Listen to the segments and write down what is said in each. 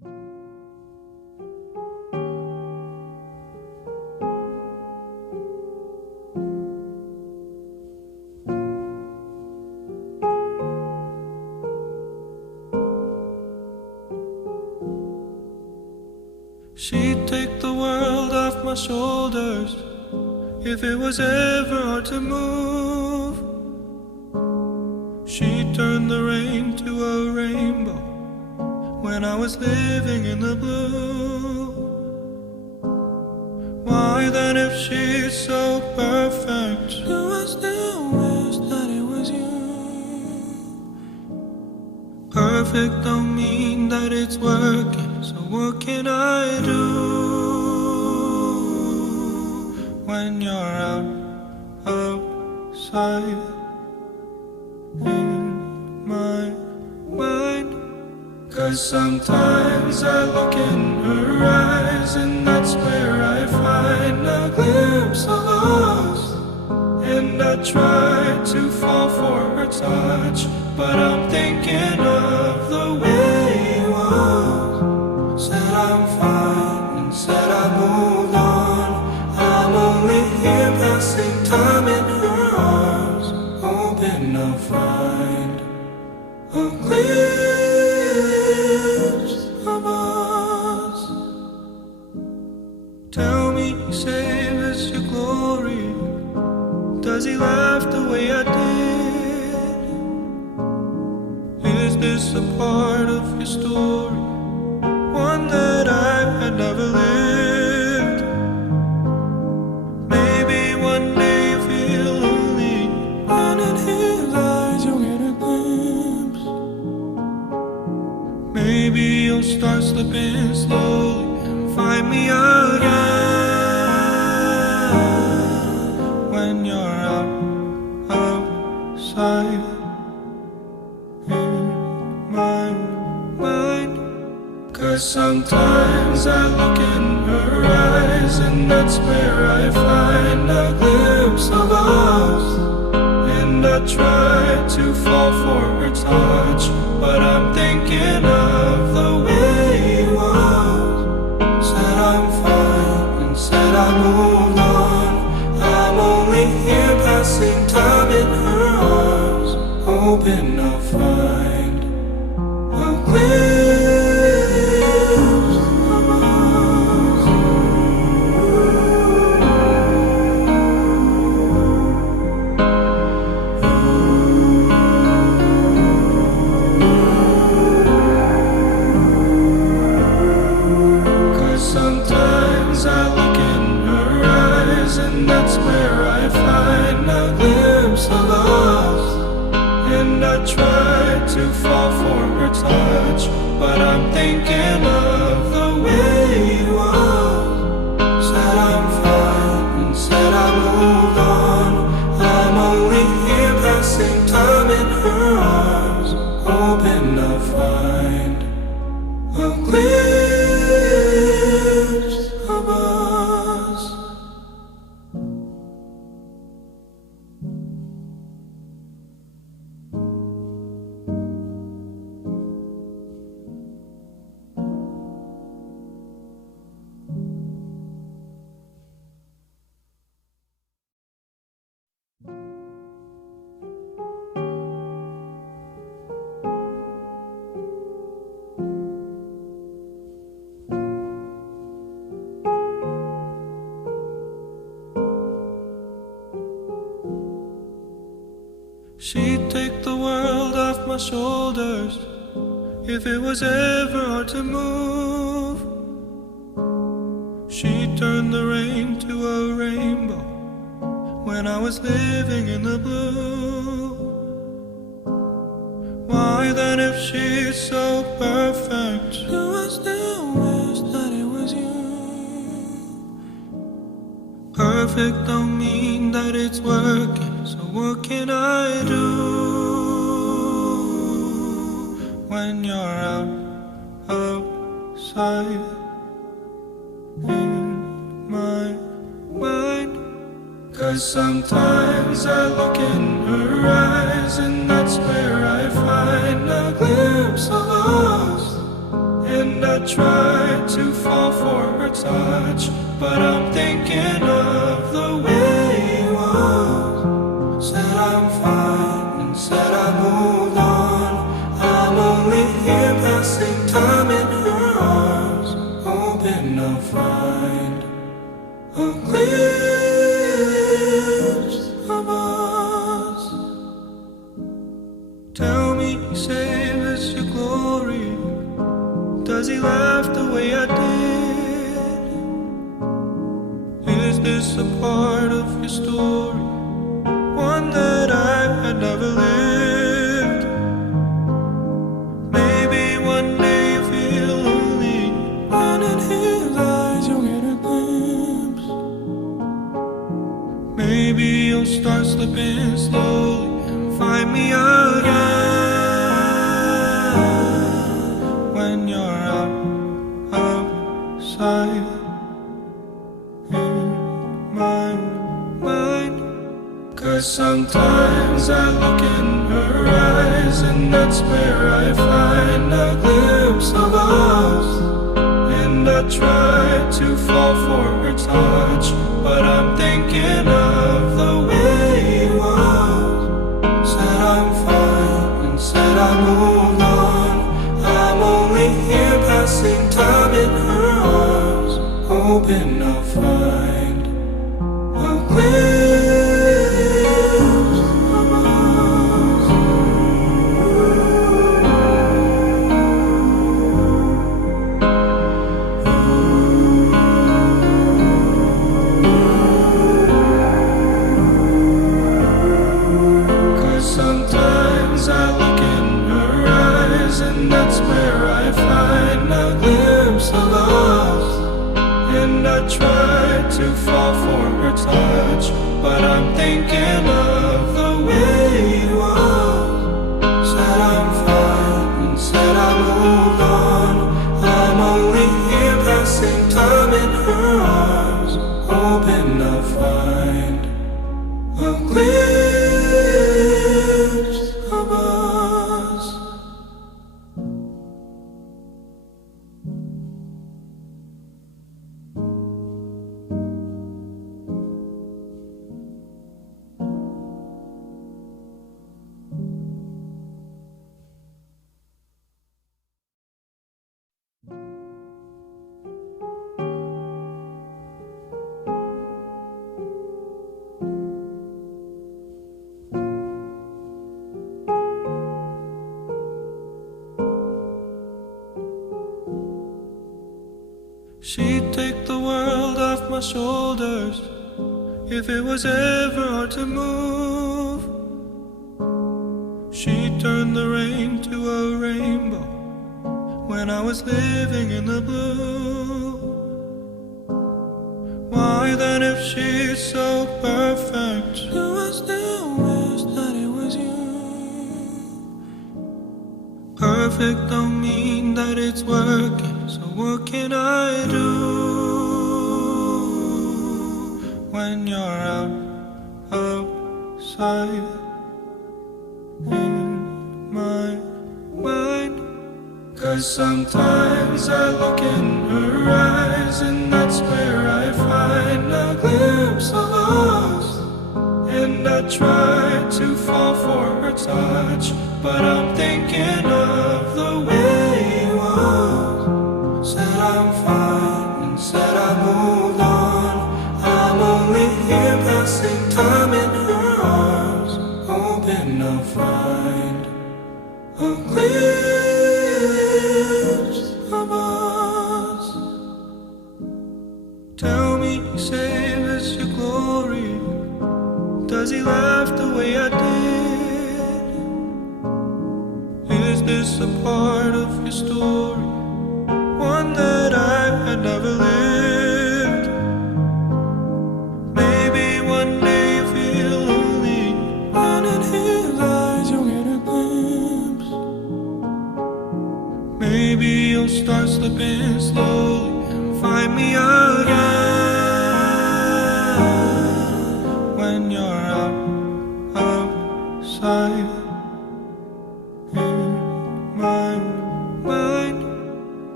She'd take the world off my shoulders if it was ever hard to move. She'd turn the rain to a rainbow when I was living in the blue. Why then, if she's so perfect, do I still wish that it was you? Perfect don't mean that it's working, so what can I do when you're outside in my mind? 'Cause sometimes I look in her eyes, and that's where I find a glimpse of us. And I try to fall for her touch, but I'm thinking of the way it was. Said I'm fine and said I moved on. I'm only here passing time in her arms, hoping I'll find a glimpse of us. Tell me, save us your glory. Does he laugh the way I did? Is this a part of your story, one that I had never lived? Maybe one day you feel lonely, and in his eyes you'll get a glimpse. Maybe you'll start slipping slowly and find me again when you're outside in my mind. 'Cause sometimes I look in her eyes, and that's where I find a glimpse of us. And I try to fall for her touch, but I'm thinking of the way it was. Said I'm fine and said I moved on. I'm only here passing time in her arms, hoping I'll find a glimpse of us. 'Cause sometimes I look in her eyes, and that's where I find a glimpse of us. And I try to fall for her touch, but I'm thinking of the way it was. Said I'm fine and said I moved on. I'm only here passing time in her arms, hoping I'll find a glimpse of us. She'd take the world off my shoulders if it was ever hard to move. She'd turn the rain to a rainbow when I was living in the blue. Why then, if she's so perfect, do I still wish that it was you? Perfect don't mean that it's working, so what can I do when you're outside in my mind? 'Cause sometimes I look in her eyes, and that's where I find a glimpse of us. And I try to fall for her touch, but I'm thinking of the way he was. Said I'm fine and said I moved on. I'm only here passing time in her arms, hoping I'll find a glimpse of us. Tell me, save us your glory. Does he laugh the way I did? Is this a part of your story, one that I had never lived? Maybe one day you feel lonely, and in his eyes you'll get a glimpse. Maybe you'll start slipping slowly and find me again. When you're outside in my mind, 'cause sometimes I look in her eyes, and that's where I find a glimpse of us. And I try to fall for her touch, but I'm thinking of the way he was. Said I'm fine and said I moved on. I'm only here passing time in her arms, hoping I'll find a glimpse of us. 'Cause sometimes I look in her eyes, and that's where I find a glimpse of us. And I try to fall for her touch, but I'm thinking of the way he was. Said I'm fine and said I moved on. I'm only here passing time in her arms, hoping I'll find a glimpse of us. She'd take the world off my shoulders if it was ever hard to move. She'd turn the rain to a rainbow when I was living in the blue. Why then, if she's so perfect, do I still wish that it was you? Perfect don't mean that it's working, so what can I do when you're outside in my mind? 'Cause sometimes I look in her eyes, and that's where I find a glimpse of us. And I try to fall for her touch, but I'm thinking of the way he was. Said I'm fine and said I moved on. I'm only here passing time in her arms, hoping I'll find a glimpse of us. Tell me, save us your glory. Does he laugh the way I did? Is this a part of your story, one that I had never lived? Maybe one day you feel lonely, and in his eyes you'll get a glimpse. Maybe you'll start slipping slowly and find me again when you're outside in my mind.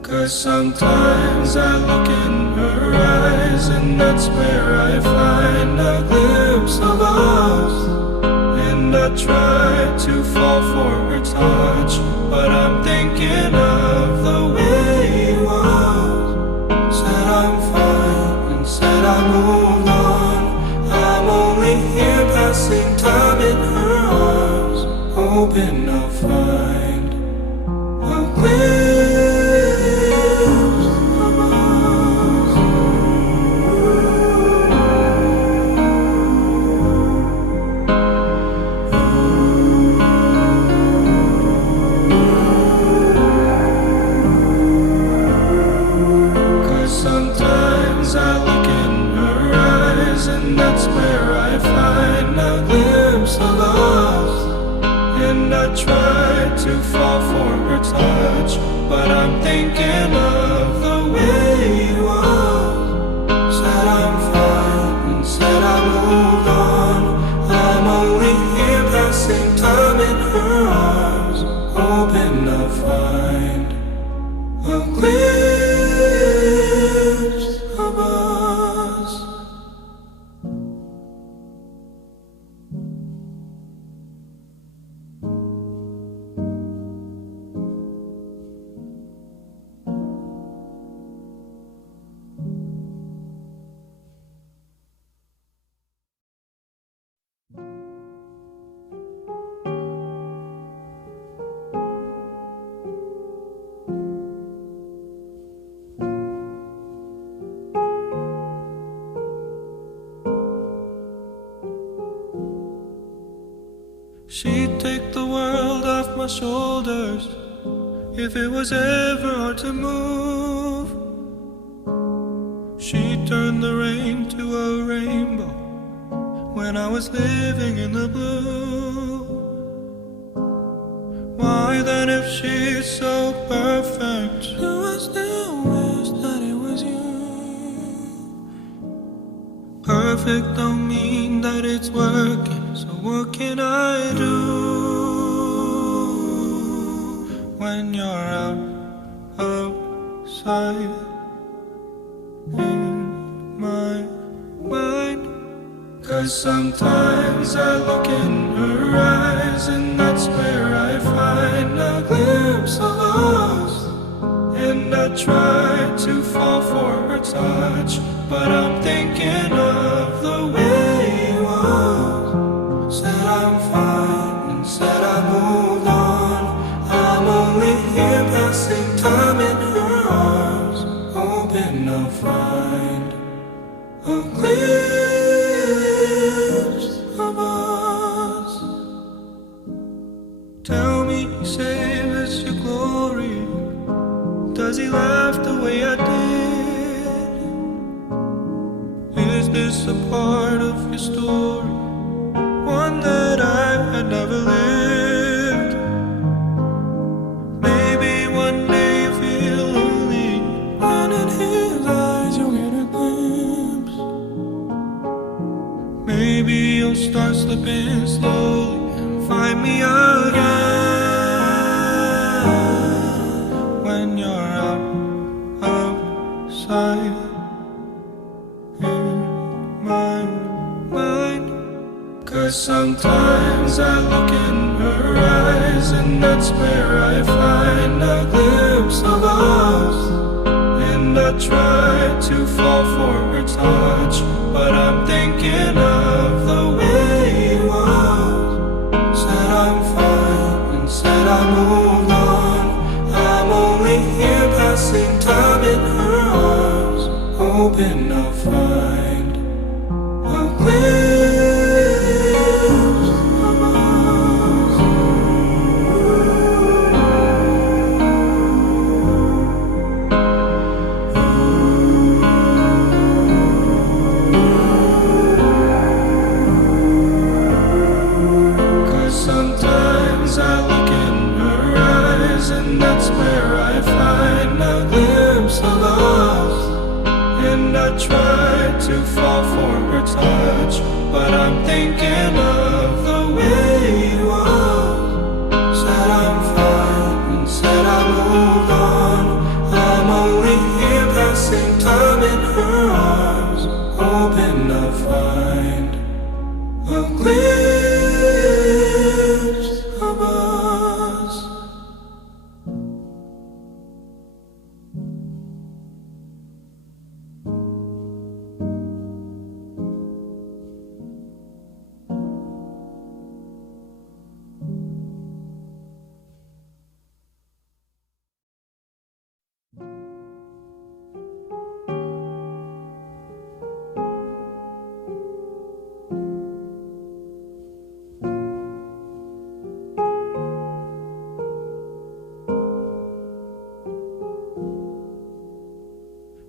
'Cause sometimes I look in her eyes, and that's where I find a glimpse of us. And I try to fall for her touch, but I'm thinking of the way it was. Said I'm fine and said I moved on. I'm only here passing time in her arms, hoping I'll find a glimpse of us. 'Cause sometimes I look in her eyes, and that's where I find a glimpse of us. And I try to fall for her touch, but I'm thinking of the way it was. Said I'm fine and said I moved on. I'm only here passing time in her arms, hoping I'll find a glimpse of us. She'd take the world off my shoulders if it was ever hard to move. She'd turn the rain to a rainbow when I was living in the blue. Why then, if she's so perfect, do I still wish that it was you? Perfect don't mean that it's working, so what can I do when you're outside in my mind? 'Cause sometimes I look in her eyes, and that's where I find a glimpse of us. And I try to fall for her touch, but I'm thinking of the way it was. Said I'm fine and said I moved on. I'm only here passing time in her arms, hoping I'll find a glimpse of us. Tell me, save us your glory. Does he laugh the way I did? Is this a part of your story, one that I had never lived? Maybe one day you feel lonely, and in his eyes you'll get a glimpse. Maybe you'll start slipping slowly and find me again when you're outside in my mind. 'Cause sometimes I look in her eyes, and that's where I find a glimpse of us. And I try to fall for her touch, but I'm thinking of the way it was. Said I'm fine and said I moved on. I'm only here passing time in her arms, hoping I'll find a glimpse of us. 'Cause sometimes I look in her eyes, and that's where I find a glimpse of us. And I try to fall for her touch, but I'm thinking of the way it was. Said I'm fine and said I moved on. I'm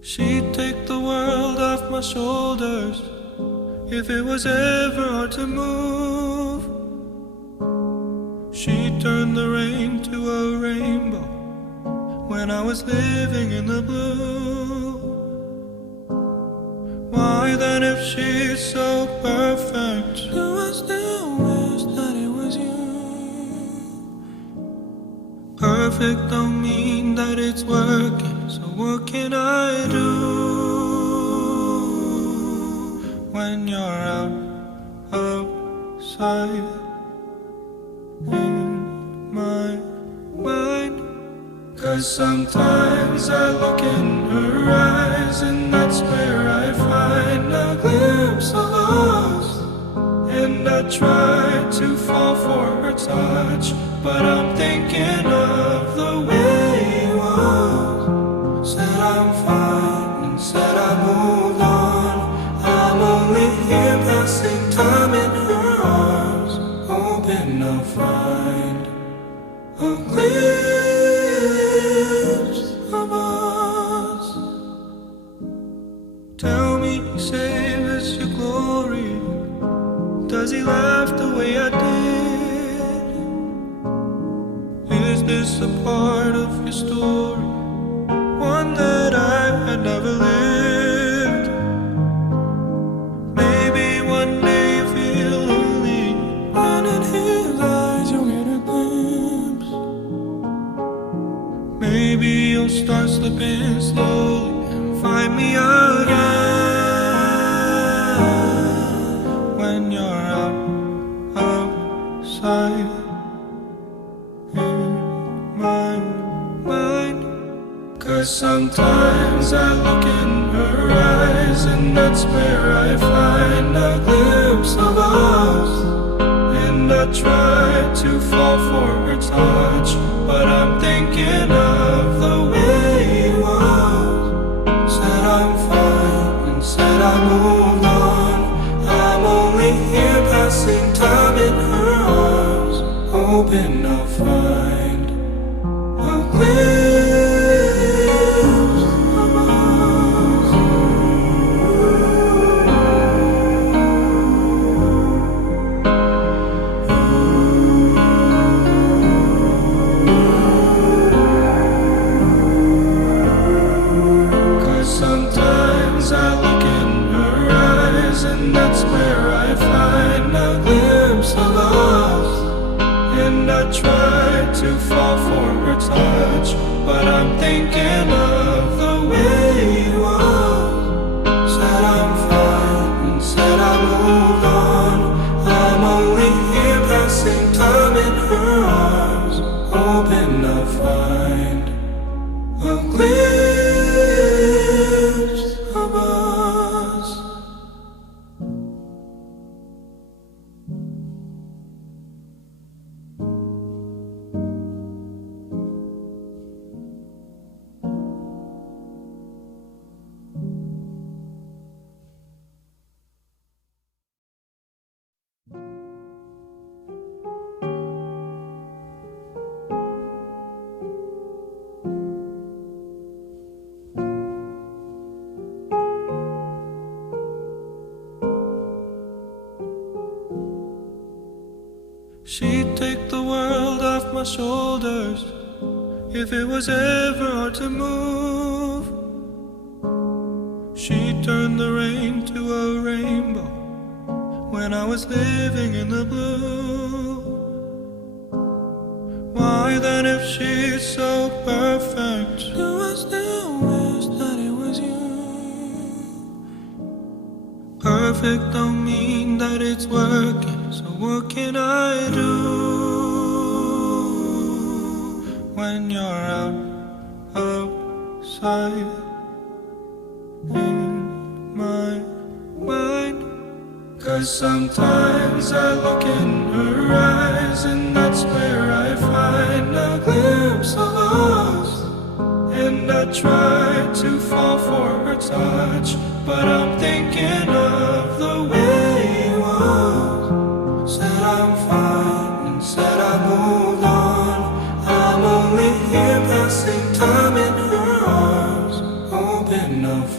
She'd take the world off my shoulders if it was ever hard to move. She'd turn the rain to a rainbow when I was living in the blue. Why then, if she's so perfect, do I still wish that it was you? Perfect don't mean that it's working, so what can I do when you're outside in my mind? 'Cause sometimes I look in her eyes, and that's where I find a glimpse of us. And I try to fall for her touch, but I'm thinking of the way it was. Said I'm fine and said I moved on. I'm only here passing time in her arms, hoping I'll find a glimpse of us. Tell me, save us your glory. Does he laugh the way I did? Is this a part of your story, one that I had never lived? Maybe one day you feel lonely, and in his eyes you'll get a glimpse. Maybe you'll start slipping slowly and find me again when you're outside in my mind. 'Cause sometimes I look in her eyes, and that's where I find a glimpse of us. And I try to fall for her touch, but I'm thinking of the way it was. Said I'm fine and said I moved on. I'm only here passing time in her arms, hoping I'll find a glimpse of us. 'Cause sometimes I look in her eyes, and that's where I find a glimpse of us. And I try to fall for her touch, but I'm thinking of the way it was. Said I'm fine and said I moved on. I'm only here passing time in her arms, hoping I'll find a glimpse of us. She'd take the world off my shoulders if it was ever hard to move. She'd turn the rain to a rainbow when I was living in the blue. Why then, if she's so perfect, do I still wish that it was you? Perfect don't mean that it's working, so what can I do when you're outside in my mind? 'Cause sometimes I look in her eyes, and that's where I find a glimpse of us. And I try to fall for her touch, but I'm thinking of the way it was. Said I'm fine and said I moved on. I'm only here passing time in her arms, hoping I'll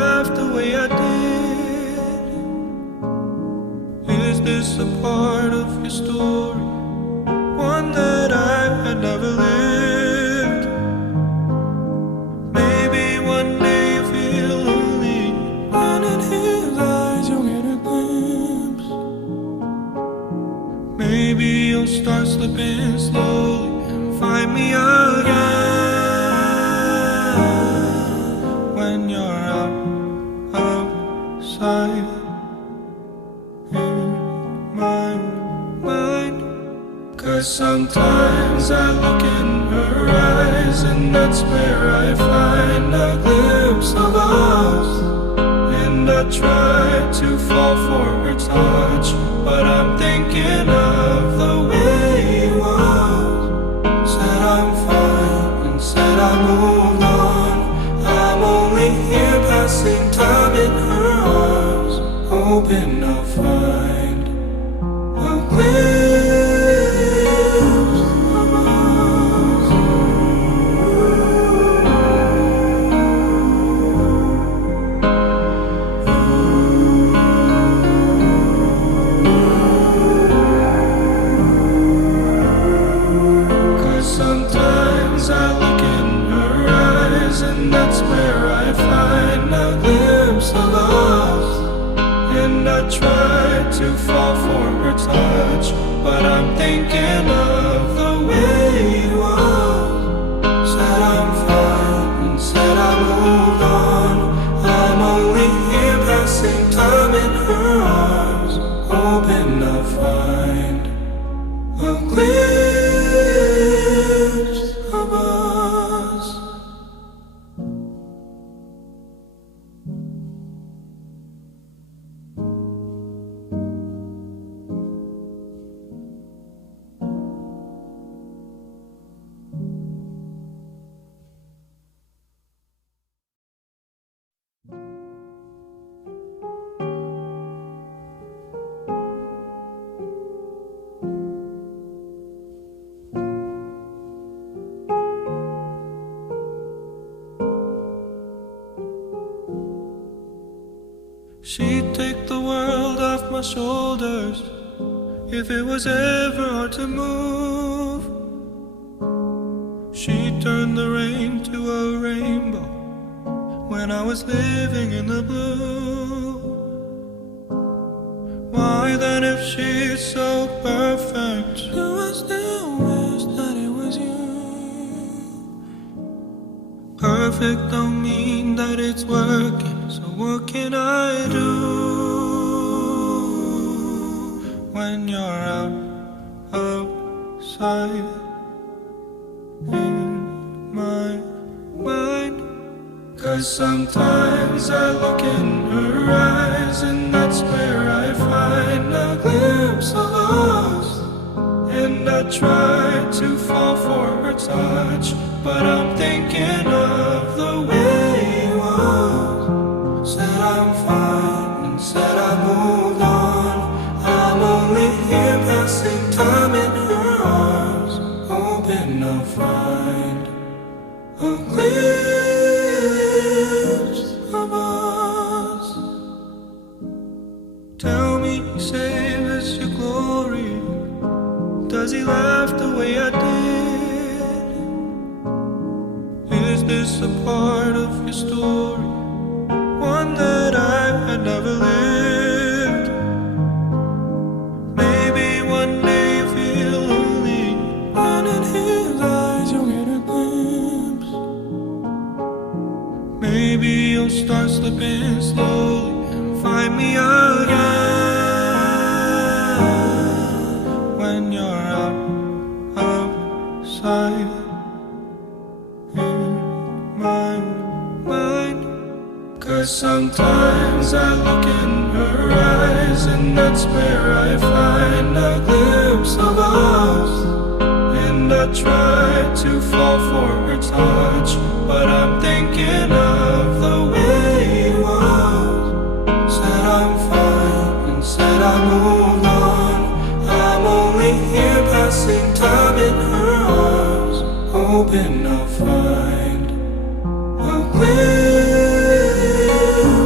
laughed the way I did? Is this a part of your story, one that I had never lived? Maybe one day you feel lonely, and in his eyes you'll get a glimpse. Maybe you'll start slipping slowly and find me again. When you're outside in my mind. 'Cause sometimes I look in her eyes, and that's where I find a glimpse of us. And I try to fall for her touch, but I'm thinking of the way it was. Said I'm fine and said I moved on. I'm only here passing time in her arms, hoping I'll find a glimpse of us. 'Cause sometimes I look in her eyes, and that's where I find a glimpse of us. And I try to fall for her touch, but I'm thinking of the way it was. Said I'm fine and said I moved on. I'm only here passing time in her arms, hoping I'll find a glimpse of us. She'd take the world off my shoulders if it was ever hard to move. She'd turn the rain to a rainbow when I was living in the blue. Why then, if she's so perfect, do I still wish that it was you? Perfect don't mean that it's working, so what can I do? When you're outside in my mind. 'Cause sometimes I look in her eyes, and that's where I find a glimpse of us. And I try to fall for her touch, but I'm thinking of the way it was. Said I'm fine and said I moved on. I'm only here passing time in her arms, hoping I'll find a glimpse of us. Tell me, save us your glory. Does he laugh the way I did? Is this a part of your story, one that I had never lived? Maybe one day you feel lonely, and in his eyes you'll get a glimpse. Maybe you'll start slipping slowly and find me again. When you're outside in my mind. 'Cause sometimes I look in her eyes, and that's where I find a glimpse of us. And I try to fall for her touch, but I'm thinking of the way it was. Said I'm fine and said I moved on. I'm only here passing time in her arms, hoping I'll find a glimpse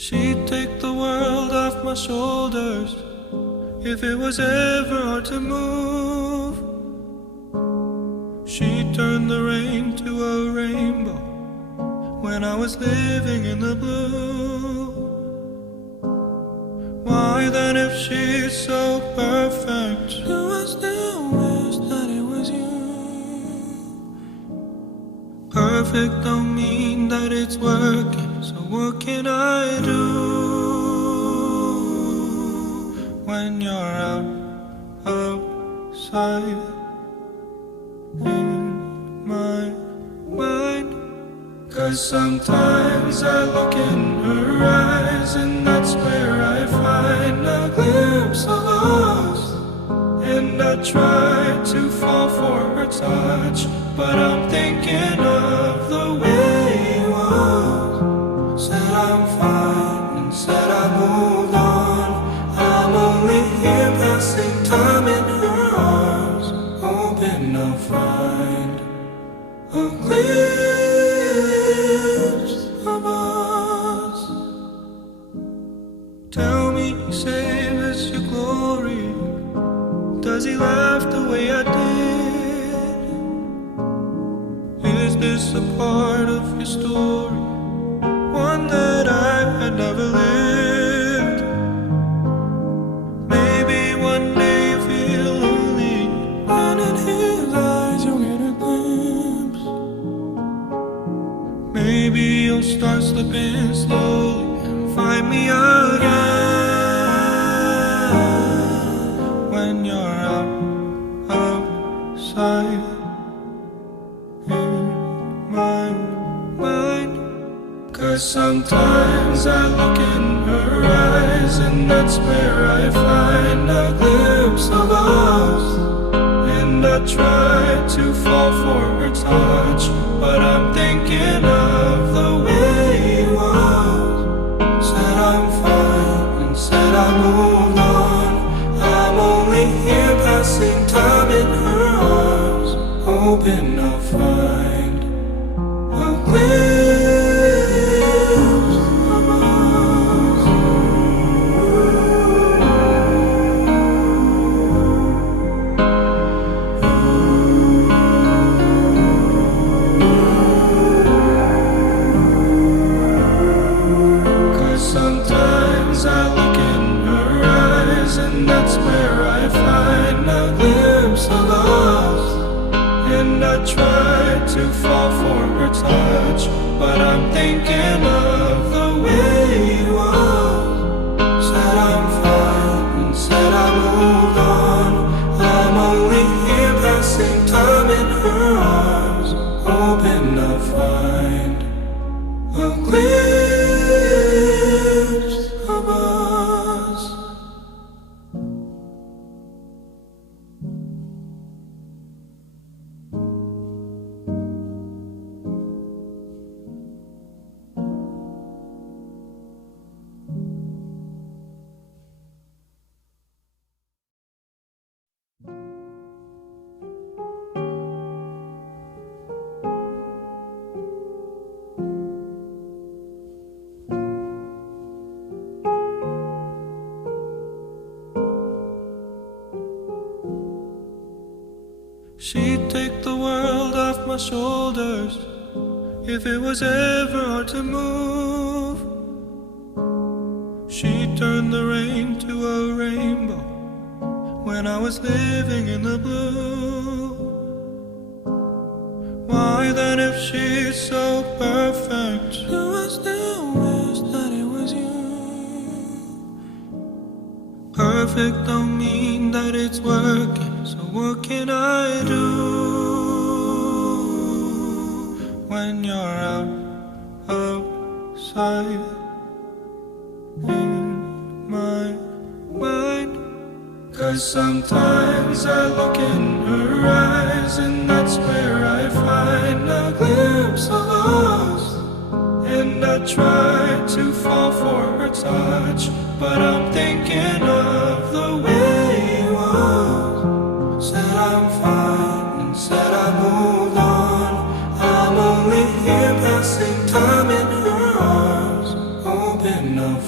She'd take the world off my shoulders if it was ever hard to move. She'd turn the rain to a rainbow when I was living in the blue. Why then, if she's so perfect, do I still wish that it was you? Perfect don't mean that it's working, so what can I do when you're outside in my mind? 'Cause sometimes I look in her eyes, and that's where I find a glimpse of us. And I try to fall for her touch, but I'm thinking of the way it was. Said I'm fine and said I moved on. I'm only here passing time in her arms, hoping I'll find a glimpse of us. Tell me, save us your glory. Does he laugh the way I did? Is this a part of your story, one that I had never lived? Maybe one day you feel lonely, and in his eyes you'll get a glimpse. Maybe you'll start slipping slowly and find me again when you're outside in my mind. 'Cause sometimes I look in her eyes, and that's where I find a glimpse of us. And I try to fall for her touch, but I'm thinking of the way it was. Said I'm fine and said I moved on. I'm only here passing time in her arms, hoping I'll find a glimpse of us. 'Cause sometimes I look in her eyes, and that's where I find a glimpse of us. And I try to fall for her touch, but I'm thinking of the way it was. Said I'm fine and said I moved on. I'm only here passing time in her arms, hoping I'll find a glimpse of us. She'd take the world off my shoulders if it was ever hard to move. She'd turn the rain to a rainbow when I was living in the blue. Why then, if she's so perfect, do I still wish that it was you? Perfect don't mean that it's working, so what can I do when you're outside in my mind? 'Cause sometimes I look in her eyes, and that's where I find a glimpse of us. And I try to fall for her touch, but I'm thinking of the way it was. Said I'm fine and said I moved on. I'm only here passing time in her arms, hoping I'll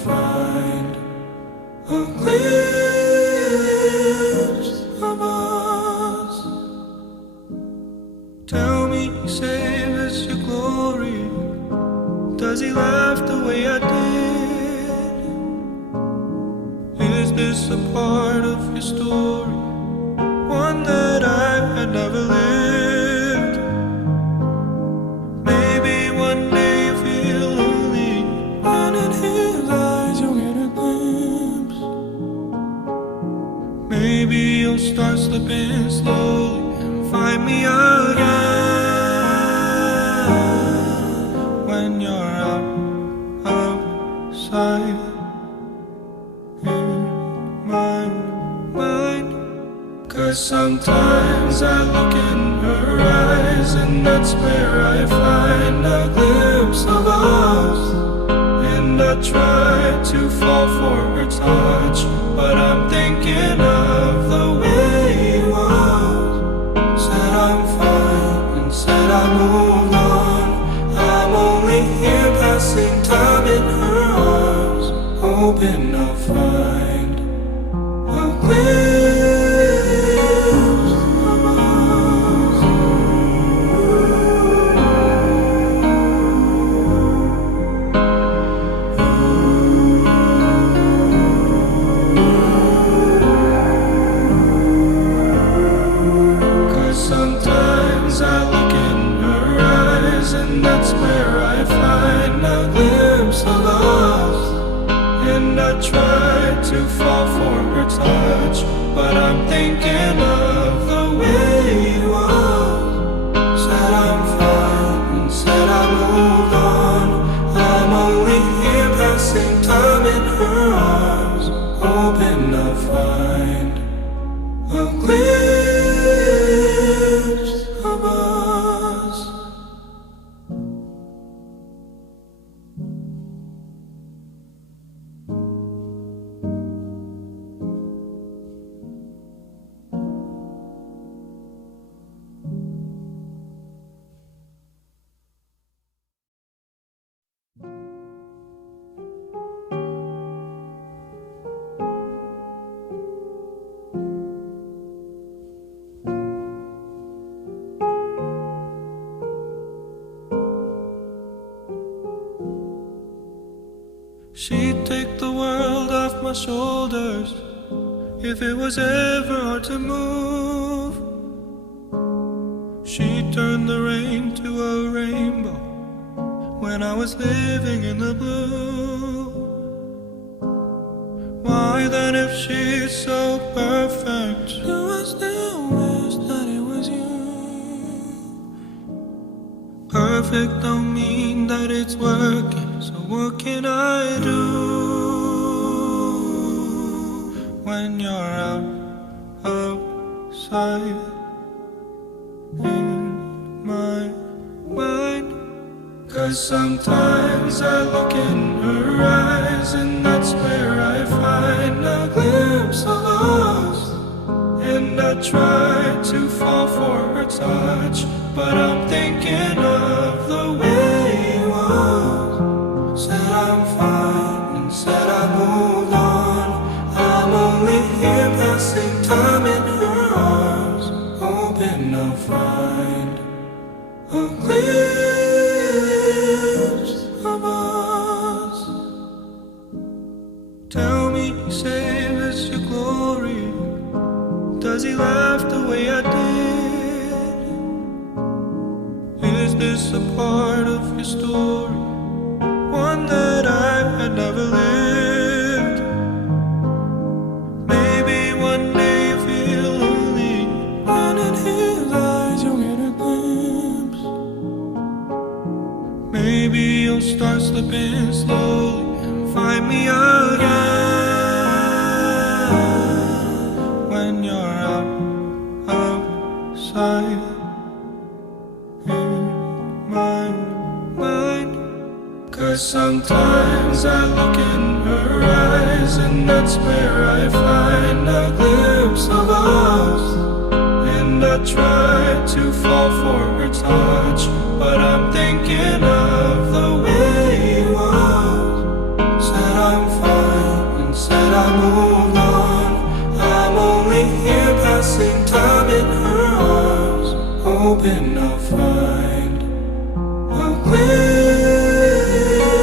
Does he laugh the way I did? Is this a part of your story? One that I had never lived? Maybe one day you feel lonely, and in his eyes you'll get a glimpse. Maybe you'll start slipping slowly and find me again. When you're outside in my mind. 'Cause sometimes I look in her eyes, and that's where I find a glimpse of us. And I try to fall for her touch, but I'm thinking of the way it was. Said I'm fine and said I moved on. I'm only here passing time in her arms, hoping I'll find a glimpse of us. 'Cause sometimes I look in her eyes, and that's where I find a glimpse of us. And I try to fall for her touch, but I'm thinking of the way it was. Said I'm fine and said I moved on. I'm only here passing time in her arms, hoping I'll find a glimpse of us. She'd take the world off my shoulders if it was ever hard to move. She'd turn the rain to a rainbow when I was living in the blue. Why then, if she's so perfect, do I still wish that it was you? Perfect don't mean that it's working, so what can I do? When you're outside in my mind. 'Cause sometimes I look in her eyes, and that's where I find a glimpse of us. And I try to fall for her touch, but I'm thinking of the way it was. Said I'm fine and said I moved on. I'm only here passing time in her arms, hoping I'll find a glimpse of us. Tell me, save us your glory. Does he laugh the way I did? Is this a part of your story? One that I had never lived? Maybe one day you feel lonely, and in his eyes you'll get a glimpse. Maybe you'll start slipping slowly and find me again. When you're outside in my mind. 'Cause sometimes I look in her eyes, and that's where I find a glimpse of us. And I try to fall for her touch, but I'm thinking of the way it was. Said I'm fine and said I moved on. I'm only here passing time in her arms, hoping I'll find a glimpse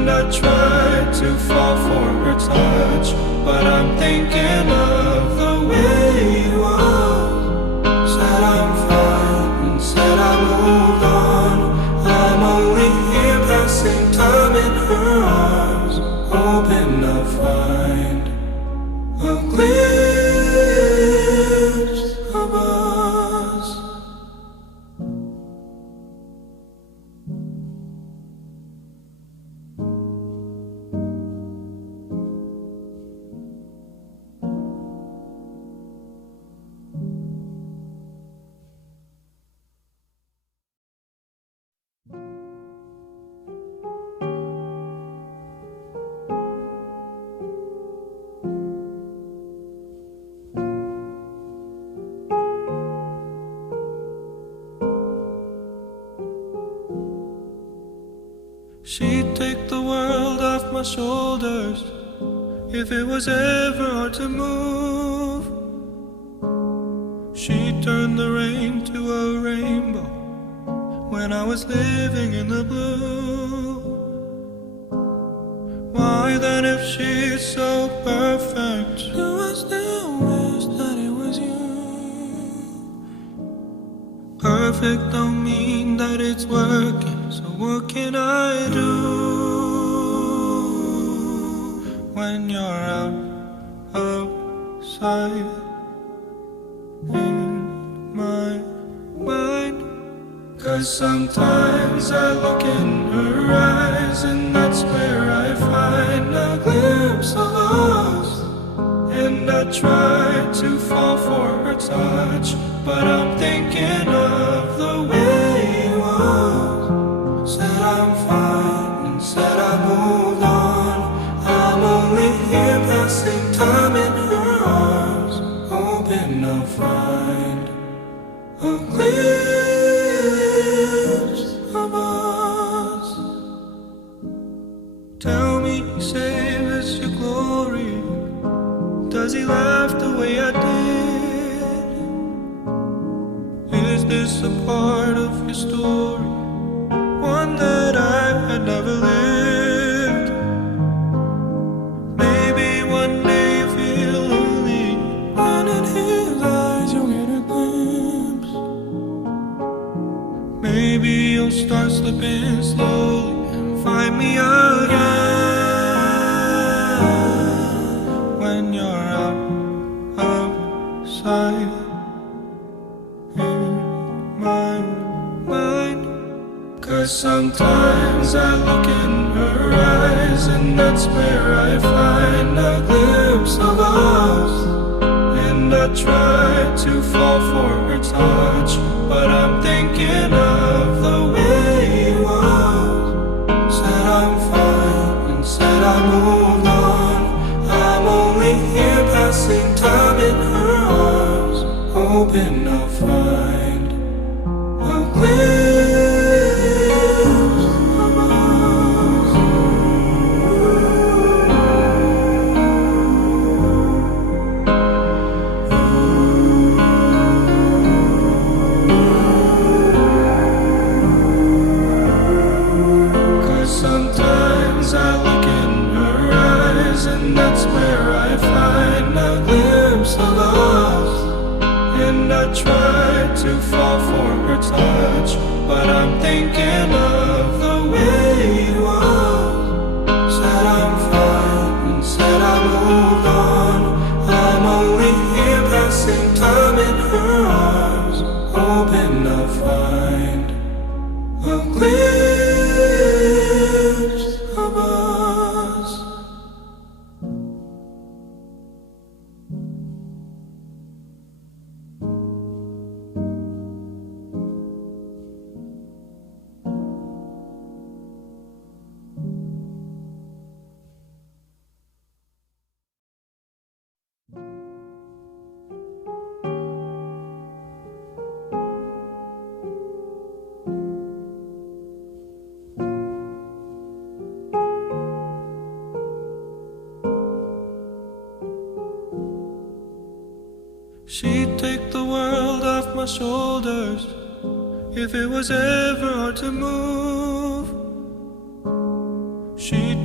And I tried to fall for her touch, but I'm thinking of the way you are. Said I'm fine and said I moved on. I'm only here passing time in her arms, hoping I'll find a glimpse of us. She'd take the world off my shoulders if it was ever hard to move. She'd turn the rain to a rainbow when I was living in the blue. Why then, if she's so perfect, do I still wish that it was you? Perfect don't mean that it's working, so what can I do when you're outside in my mind? 'Cause sometimes I look in her eyes, and that's where I find a glimpse of us. And I try to fall for her touch, but I'm thinking of the way you are. Said I'm fine and said I moved on. I'm only here passing time in her arms, hoping I'll find a glimpse of us. Tell me, save us your glory. Does he laugh the way I did? Is this a part of your story, one that I had never lived? Maybe one day you feel lonely, and in his eyes you'll get a glimpse. Maybe you'll start slipping slowly and find me again when you're outside in my mind. 'Cause sometimes I look in her eyes, and that's where I find a glimpse of us. And I try to fall for her touch, but I'm thinking of the way you are. Said I'm fine and said I moved on. I'm only here passing time in her arms, hoping I'll find a glimpse of us. 'Cause sometimes I look in her eyes, and that's where I find a glimpse of us. And I try to fall for her touch, but I'm thinking of the way you are. Said I'm fine and said I moved on. I'm only here passing time in her arms, hoping I'll find a glimpse of us. She'd take the world off my shoulders if it was ever hard to move. She'd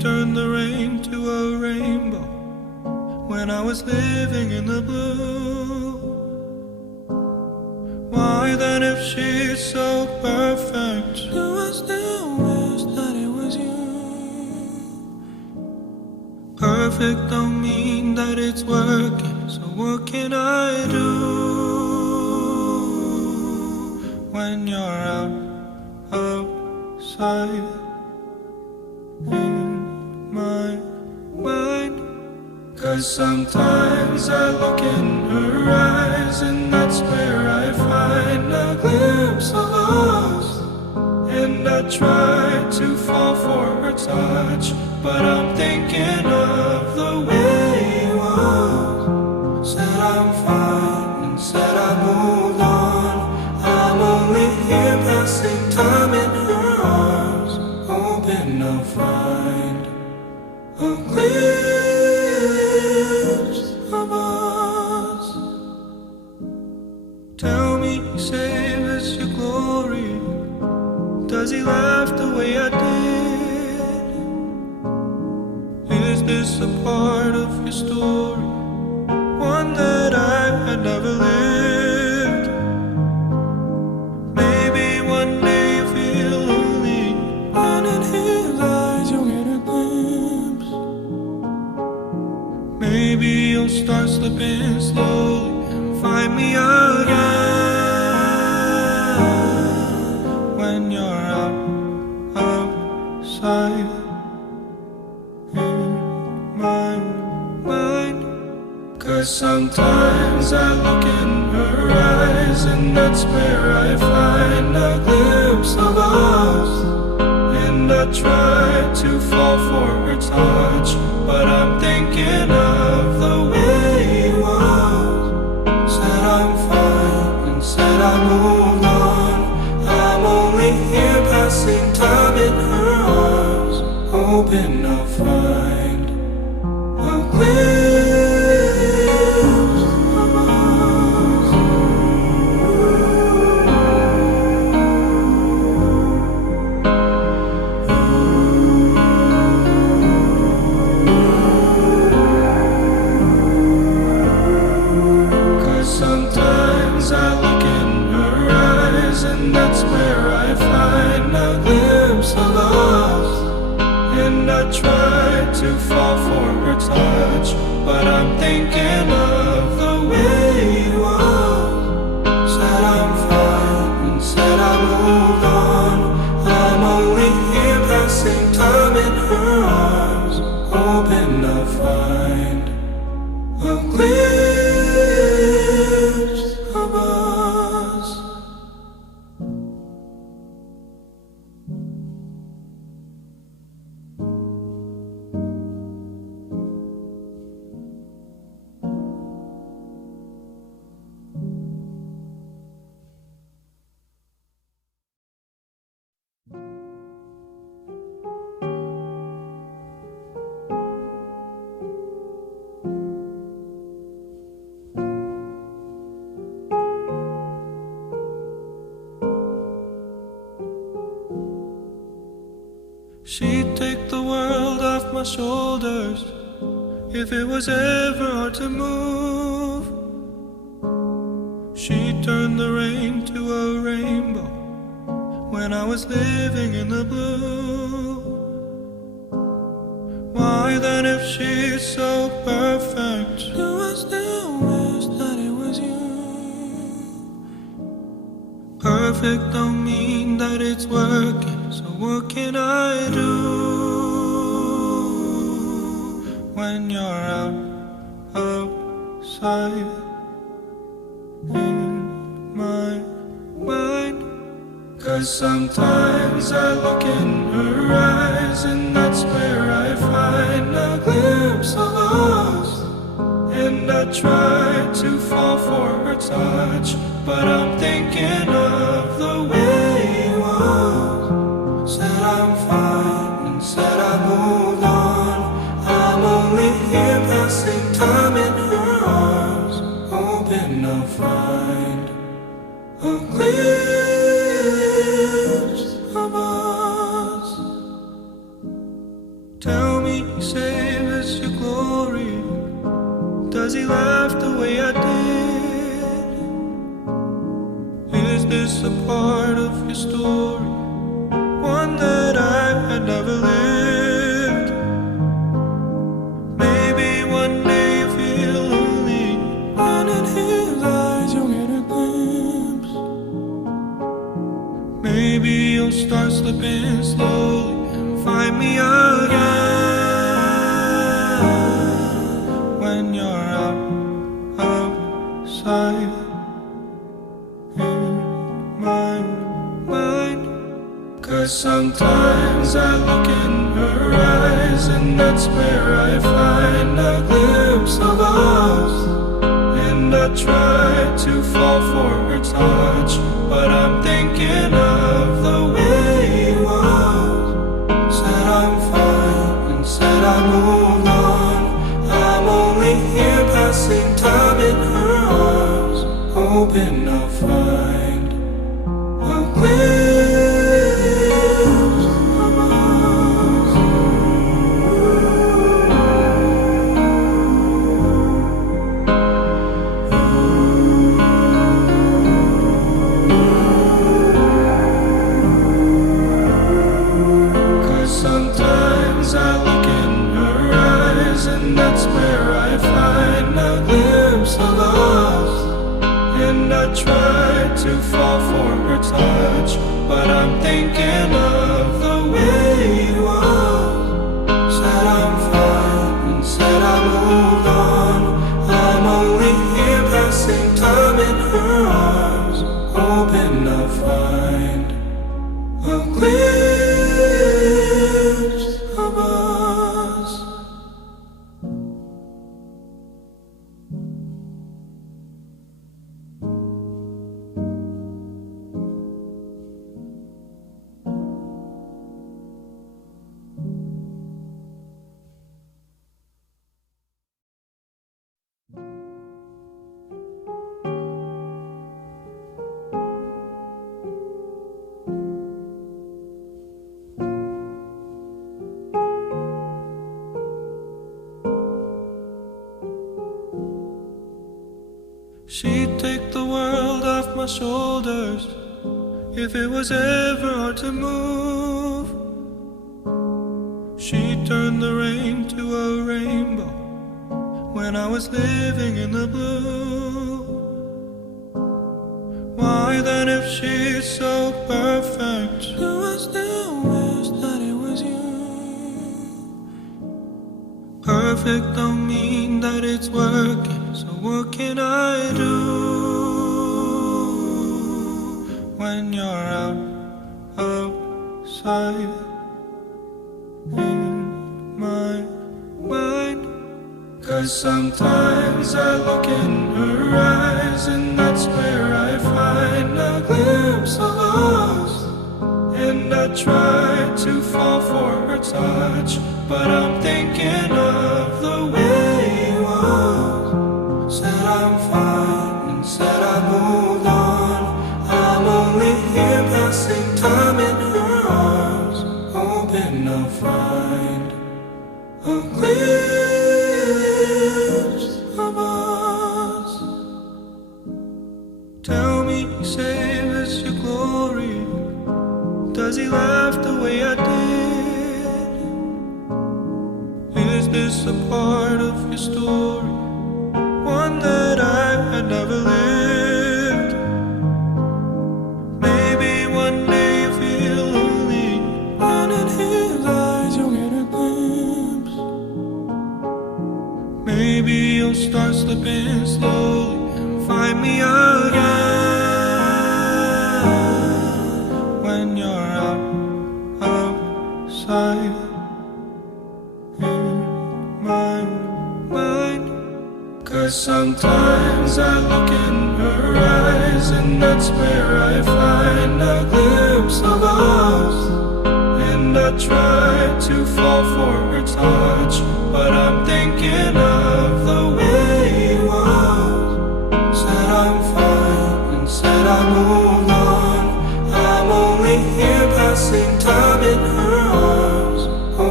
turned the rain to a rainbow when I was living in the blue. Why then, if she's so perfect, do I still wish that it was you? Perfect don't mean that it's working, so what can I do when you're outside in my mind? 'Cause sometimes I look in her eyes, and that's where I find a glimpse of us. And I try to fall for her touch, but I'm thinking of the way it was. Said I'm fine and said I moved on. I'm only here passing time in her arms, hoping I'll find a glimpse of us. Tell me, save us your glory. Does he laugh the way I did? Is this a part of your story, one that I had never lived? Maybe one day you feel lonely, and in his eyes you'll get a glimpse. Maybe you'll start slipping slowly and find me again when you're outside in my mind. 'Cause sometimes I look in her eyes, and that's where I find a glimpse of us. And I try to fall for her touch, but I'm thinking of the way it was. Said I'm fine and said I moved on. I'm only here passing time in her arms, hoping I'll find a glimpse of us. 'Cause sometimes I look in her eyes, and that's where I find a glimpse of us. And I try to fall for her touch, but I'm thinking of the way it was. Said I'm fine and said I moved on. I'm only here passing time in her arms, hoping I'll find a glimpse of us. She'd take the world off my shoulders if it was ever hard to move. She'd turn the rain to a rainbow when I was living in the blue. Why then, if she's so perfect, do I still wish that it was you? Perfect don't mean that it's working, so what can I do when you're outside in my mind? 'Cause sometimes I look in her eyes, and that's where I find a glimpse of us. And I try to fall for her touch, but I'm thinking of the way it was. Said I'm fine and said I moved on. I'm only here passing time in her arms, hoping I'll find a glimpse of us. Tell me me, say this your glory. Does he laugh the way I did? Is this a part of your story, one that I had never lived? Maybe one day you feel lonely, and in his eyes you'll get a glimpse. Maybe you'll start slipping slowly and find me again. When you're outside in my mind, 'cause sometimes I look in her eyes, and that's where I find a glimpse of us. And I try to fall for her touch, but I'm thinking of the way it was. Said I'm fine and said I moved on. I'm only here passing time in her arms, hoping I'll find a glimpse of us. 'Cause sometimes I look in her eyes, and that's where I find a glimpse of us. And I try to fall for her touch, but I'm thinking of the way it was. Said I'm fine and said I moved on. I'm only here passing time in her arms, hoping I'll find a glimpse of us. She'd take the world off my shoulders if it was ever hard to move. She'd turn the rain to a rainbow when I was living in the blue. Why then, if she's so perfect, do I still wish that it was you? Perfect don't mean that it's working, so what can I do? When you're outside in my mind, 'cause sometimes I look in her eyes, and that's where I find a glimpse of us. And I try to fall for her touch, but I'm thinking of the way it was. Said I'm fine and said I moved on. I'm only here passing time in her arms, hoping I'll find a glimpse of us. Tell me, say this your glory. Does he laugh the way I did? Is this a part of your story, one that I had never lived? Maybe one day you feel lonely, and in his eyes you'll get a glimpse. Maybe you'll start slipping slowly and find me again. When you're outside in my mind, 'cause sometimes I look in her eyes, and that's where I find a glimpse of us. And I try to fall for her touch, but I'm thinking of the way it was. Said I'm fine and said I moved on. I'm only here passing time in her arms,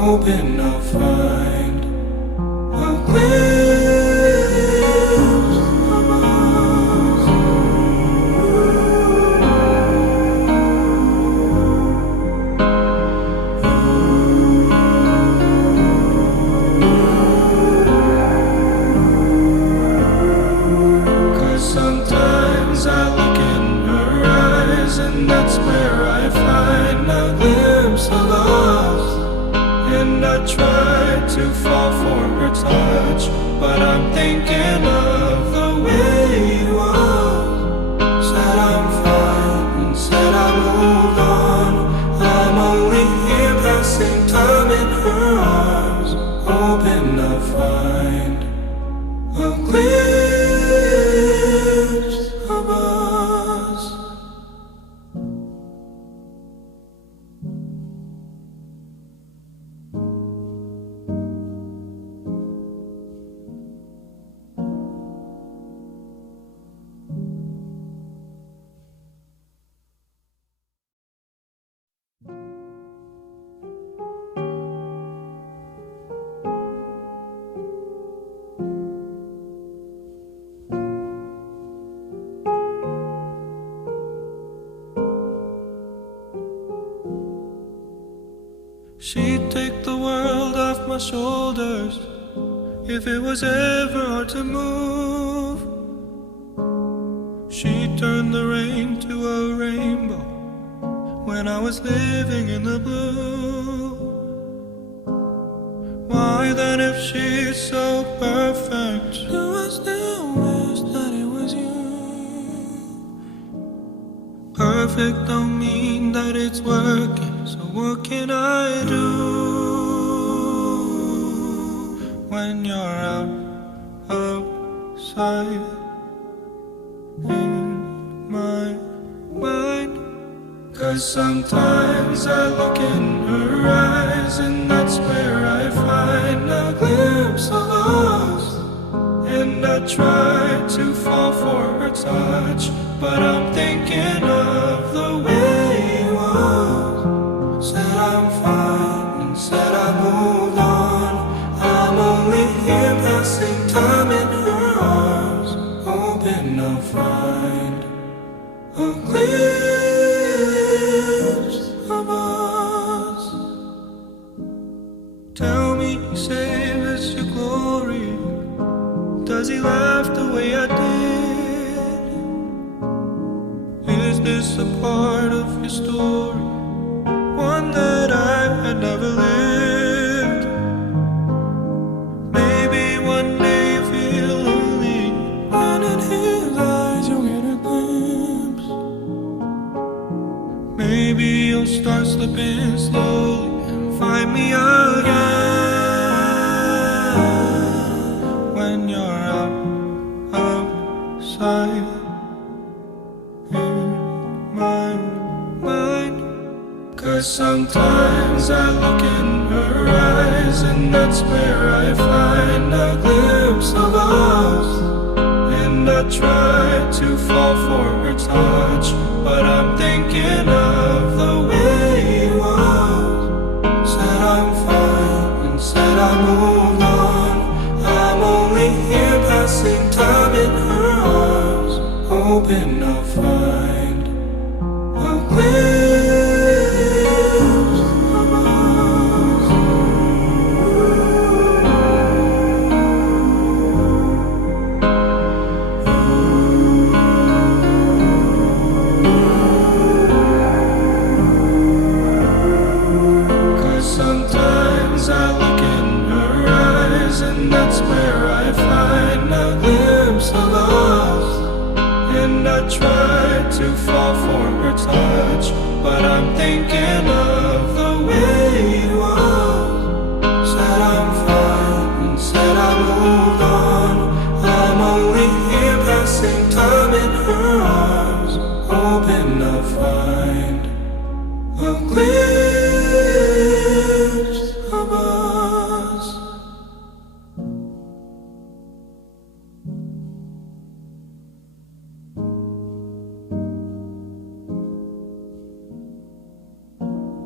hoping I'll find a glimpse of us. 'Cause sometimes I look in her eyes, and that's where I find a glimpse of us. And I try to fall for her touch, but I'm thinking of the way you are. Said I'm fine, and said I moved on. I'm only here passing time in her arms, hoping I'll find a glimpse of us. She'd take the world off my shoulders if it was ever hard to move. She'd turn the rain to a rainbow when I was living in the blue. Why then, if she's so perfect, do I still wish that it was you? Perfect don't mean that it's working, so what can I do when you're outside in my mind? 'Cause sometimes I look in her eyes, and that's where I find a glimpse of us. And I try to fall for her touch, but I'm thinking of the way you are. Said I'm fine, and said I moved on. I'm only here passing time in her arms, hoping I'll find a glimpse of us. Tell me, save us your glory. Does he laugh the way I did? Is this a part of your story, one that I had never lived? Maybe one day you feel lonely, and in his eyes you'll get a glimpse. Maybe you'll start slipping slowly and find me again when you're outside in my mind. 'Cause sometimes I look in her eyes, and that's where I find a glimpse of us. And I try to fall for her touch, but I'm thinking of the way you are. Said I'm fine, and said I moved on. I'm only here passing time in her arms, hoping I'll find a glimpse of us. 'Cause sometimes I look in her eyes, and that's where I find a glimpse of us. And I try to fall for her touch, but I'm thinking of the way you are. Said I'm fine, and said I moved on. I'm only here passing time in her arms, hoping I'll find a glimpse of us.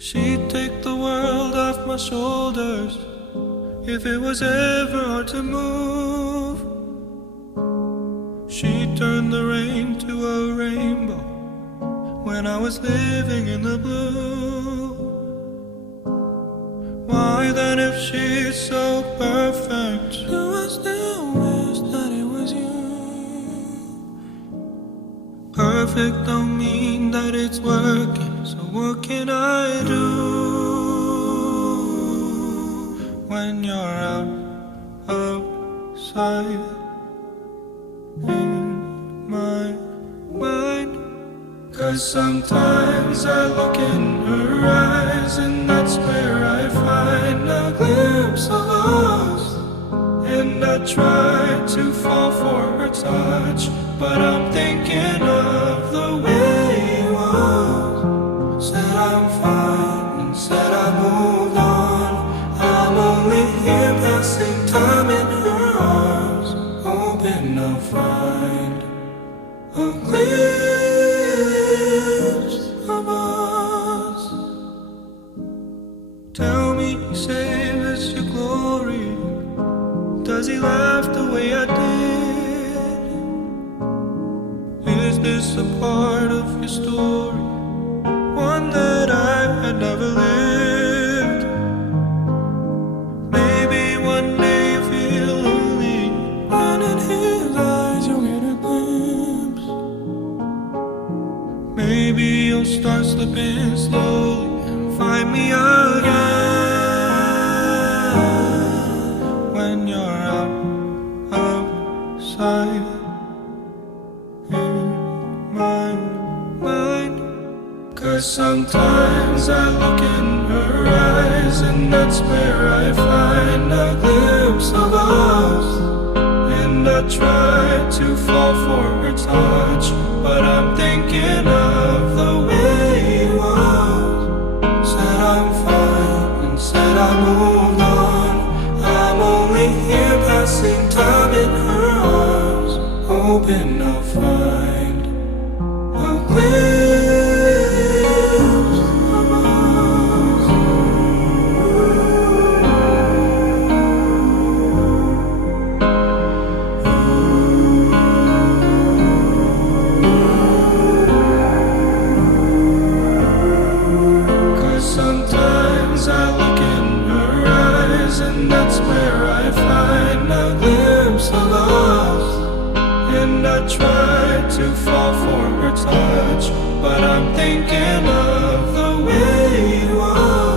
She'd take the world off my shoulders if it was ever hard to move. She'd turn the rain to a rainbow when I was living in the blue. Why then, if she's so perfect, do I still wish that it was you? Perfect don't mean that it's working, so what can I do when you're outside in my mind? 'Cause sometimes I look in her eyes, and that's where I find a glimpse of us. And I try to fall for her touch, but I'm thinking of the way he was. Said I'm fine and said I moved on. I'm only here passing time in her arms, hoping I'll find a glimpse of us. Tell me, say this your glory? Does he laugh the way I did? Is this a part of your story, one that I had never lived? Maybe one day you feel lonely, and in his eyes you'll get a glimpse. Maybe you'll start slipping slowly and find me again when you're outside in my mind. 'Cause sometimes I look in her eyes, and that's where I find a glimpse of us. And I try to fall for her touch, but I'm thinking of the way he was. Said I'm fine and said I moved on. I'm only here passing time in her arms, hoping I'll find a glimpse of us. Said I'm fine and said I moved on. I'm only here passing time in her arms, hoping I'll find a glimpse of us. A glimpse of us. 'Cause sometimes I look in her eyes, and that's where I find a glimpse of us. And I try to fall for her touch, but I'm thinking of the way he was. Said I'm fine and said I moved on. I'm only here passing time in her arms, hoping I'll find a glimpse of us. 'Cause sometimes I look in her eyes, and that's where I find a glimpse of us. And I try to fall for her touch, but I'm thinking of the way he was.